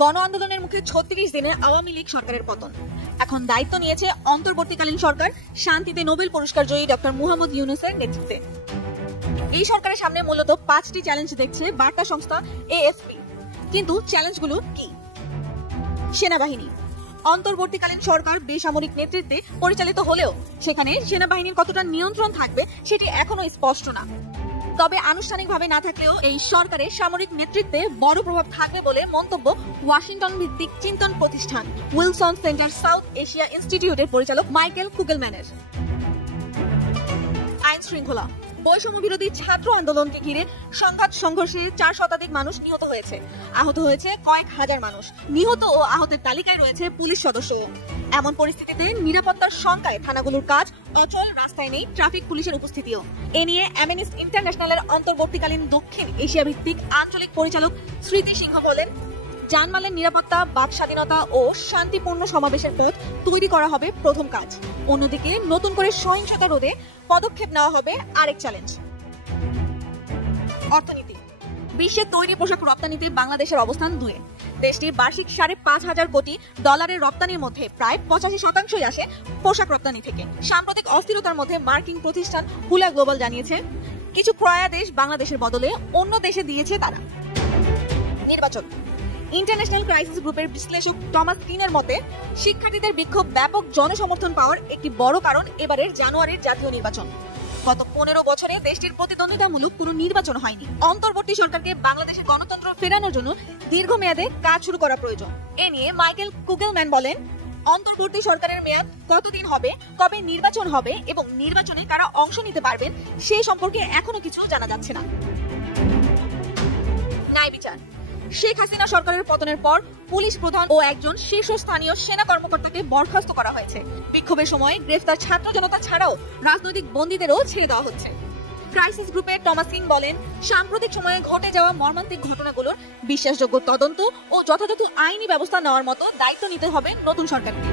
গণ আন্দোলনের মুখে ৩৬ দিনে আওয়ামী লীগ সরকারের পতন। এখন দায়িত্ব নিয়েছে অন্তর্বর্তীকালীন সরকার শান্তিতে নোবেল পুরস্কার জয়ী ডক্টর মুহাম্মদ ইউনূসের নেতৃত্বে। এই সরকারের সামনে মূলত 5টি চ্যালেঞ্জ দেখছে বার্তা সংস্থা এএফপি। কিন্তু চ্যালেঞ্জগুলো কি? সেনাবাহিনী। অন্তর্বর্তীকালীন সরকার বেসামরিক নেতৃত্বে পরিচালিত হলেও সেখানে সেনাবাহিনীর কতটা নিয়ন্ত্রণ থাকবে সেটি এখনো স্পষ্ট না। তবে আনুষ্ঠানিকভাবে না থাকলেও এই সরকারের সামরিক নেতৃত্বে বড় প্রভাব থাকবে বলে মন্তব্য ওয়াশিংটন ভিত্তিক চিন্তন প্রতিষ্ঠান উইলসন সেন্টার সাউথ এশিয়া ইনস্টিটিউটের পরিচালক মাইকেল কুগেলম্যানের। আইন শৃঙ্খলা। বৈষম্য বিরোধী ছাত্র আন্দোলনকে ঘিরে সংঘাত সংঘর্ষে 4 শতাধিক মানুষ নিহত হয়েছে। আহত হয়েছে কয়েক হাজার মানুষ। নিহত ও আহতের তালিকায় রয়েছে পুলিশ সদস্য। এমন পরিস্থিতিতে নিরাপত্তার শঙ্কায় থানাগুলোর কাজ অচল, রাস্তায় নেই ট্রাফিক পুলিশের উপস্থিতিও। এ নিয়ে অ্যামনেস্টি ইন্টারন্যাশনালের অন্তর্বর্তীকালীন দক্ষিণ এশিয়া ভিত্তিক আঞ্চলিক পরিচালক স্মৃতি সিংহ বলেন, জানমালের নিরাপত্তা, বাক স্বাধীনতা ও শান্তিপূর্ণ সমাবেশের পথ তৈরি করা হবে প্রথম কাজ। অন্যদিকে নতুন করে সহিংসতা রোধে পদক্ষেপ নেওয়া হবে আরেক চ্যালেঞ্জ। অর্থনীতি। বিশ্বের তৈরি পোশাক রপ্তানিতে বাংলাদেশের অবস্থান 2-এ। দেশটির বার্ষিক $5,500 কোটি রপ্তানির মধ্যে প্রায় 85% আসে পোশাক রপ্তানি থেকে। সাম্প্রতিক অস্থিরতার মধ্যে মার্কিন প্রতিষ্ঠান হুলা গ্লোবাল জানিয়েছে, কিছু ক্রয়াদেশ বাংলাদেশের বদলে অন্য দেশে দিয়েছে তারা। নির্বাচন। ইন্টারন্যাশনাল ক্রাইসিস গ্রুপের বিশ্লেষক টমাস কিনের মতে, শিক্ষার্থীদের বিক্ষোভ ব্যাপক জনসমর্থন পাওয়ার একটি বড় কারণ এবারের জানুয়ারির জাতীয় নির্বাচন। গত 15 বছরে দেশটির প্রতিদ্বন্দ্বিতামূলক কোনো নির্বাচন হয়নি। অন্তর্বর্তী সরকারকে বাংলাদেশে গণতন্ত্র ফেরানোর জন্য দীর্ঘমেয়াদে কাজ শুরু করা প্রয়োজন। এ নিয়ে মাইকেল কুগেলম্যান বলেন, অন্তর্বর্তী সরকারের মেয়াদ কতদিন হবে, কবে নির্বাচন হবে এবং নির্বাচনে কারা অংশ নিতে পারবেন সেই সম্পর্কে এখনো কিছু জানা যাচ্ছে না। ন্যায় বিচার। শেখ হাসিনা সরকারের পতনের পর পুলিশ প্রধান ও একজন শীর্ষস্থানীয় সেনা কর্মকর্তাকে বরখাস্ত করা হয়েছে। বিক্ষোভের সময় গ্রেফতার ছাত্র জনতা ছাড়াও রাজনৈতিক বন্দীদেরও ছেড়ে দেওয়া হচ্ছে। ক্রাইসিস গ্রুপের টমাস কিং বলেন, সাম্প্রতিক সময়ে ঘটে যাওয়া মর্মান্তিক ঘটনাগুলোর বিশ্বাসযোগ্য তদন্ত ও যথাযথ আইনি ব্যবস্থা নেওয়ার মতো দায়িত্ব নিতে হবে নতুন সরকারকে।